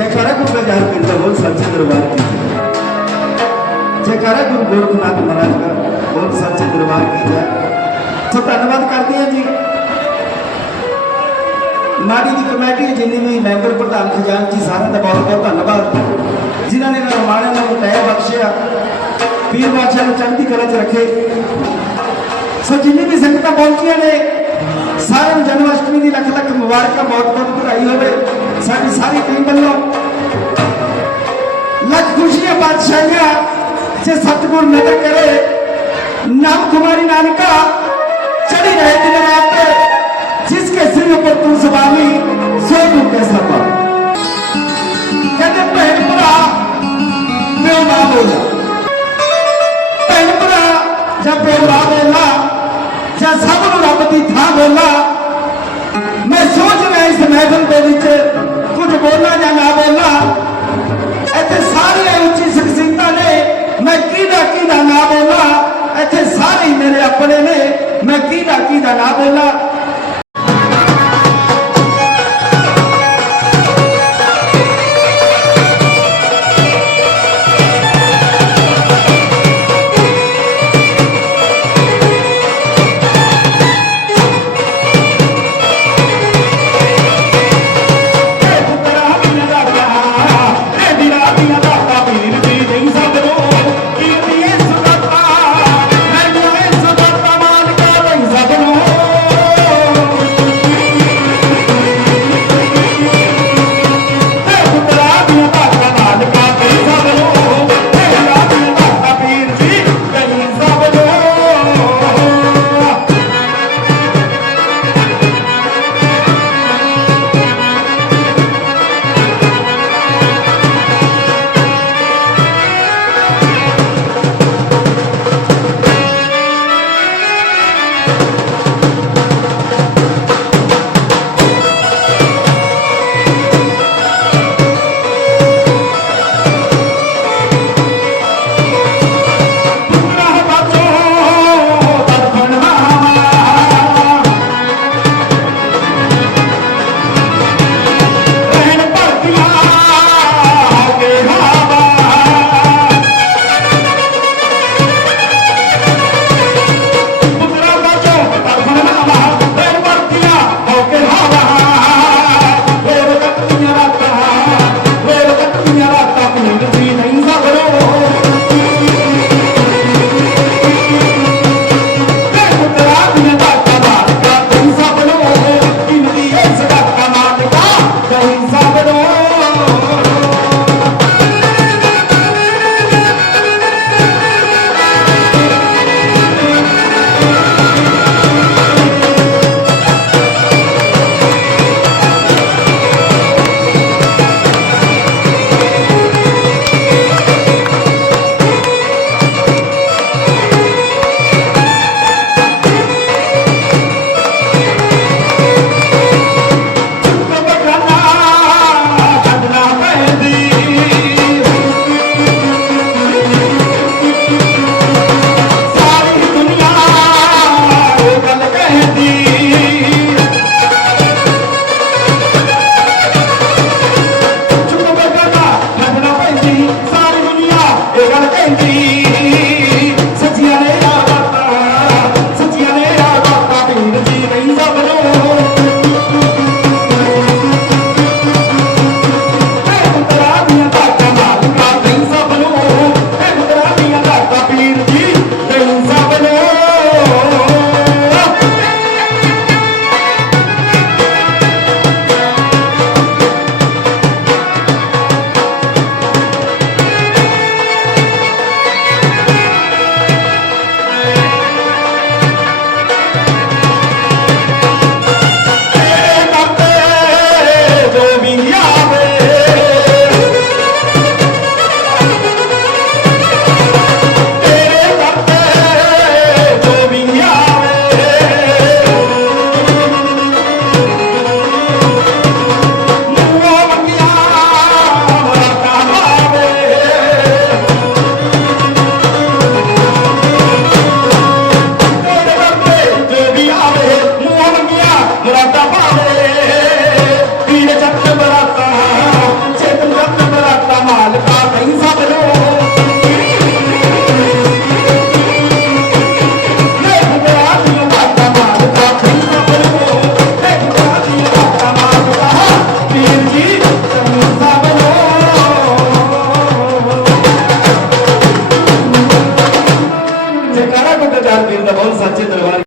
ਜੈਕਾਰਾ ਗੁਰੂ ਦਾ jar ਪਿੰਡ ਦਾ ਬੋਲ ਸੱਚੇ ਦਰਬਾਰ ਕੀ ਜੈਕਾਰਾ ਗੁਰੂ ਗੋਰਖਨਾਥ ਮਹਾਰਾਜ ਦਾ ਬੋਲ ਸੱਚੇ ਦਰਬਾਰ ਕੀ ਸੋ ਧੰਨਵਾਦ ਕਰਦੇ ਹਾਂ ਜੀ ਮਾੜੀ ਦੀ ਕਮੇਟੀ ਦੇ ਜਿੰਨੇ ਵੀ ਮੈਂਬਰ ਪ੍ਰਧਾਨ ਖਜ਼ਾਨਚੀ ਸਾਰਿਆਂ ਦਾ ਬਹੁਤ ਬਹੁਤ ਧੰਨਵਾਦ ਜਿਨ੍ਹਾਂ ਨੇ ਰਮਾਣੇ ਨੂੰ ਟੈ ਬਖਸ਼ਿਆ ਪੀਰ ਬਾਦਸ਼ਾਹ ਨੂੰ ਚੜ੍ਹਦੀ ਕਲਾ 'ਚ ਰੱਖੇ ਸੋ ਜਿੰਨੀ ਵੀ ਸੰਗਤਾਂ ਪਹੁੰਚੀਆਂ ਨੇ ਸਾਰਿਆਂ ਨੂੰ ਜਨਮ ਅਸ਼ਟਮੀ ਦੀ ਲੱਖ ਲੱਖ ਮੁਬਾਰਕਾਂ ਬਹੁਤ ਬਹੁਤ ਵਧਾਈ ਹੋਵੇ ਸਾਡੀ ਸਾਰੀ ਟੀਮ पातशाहियाँ जे सतगुर नज़र करे, नाम कुमारी नानका चली रहे दिन रात जिसके सिर पर तू सवाली सो तू कैसा पा? कहते पहन भरा प्यो बाप हो जा भरा जब प्यो बाप बोला, जब सब रब की थां बोला, मैं सोच रहा इस महफिल के कुछ बोलना या ना बोला 记得记得拿分呢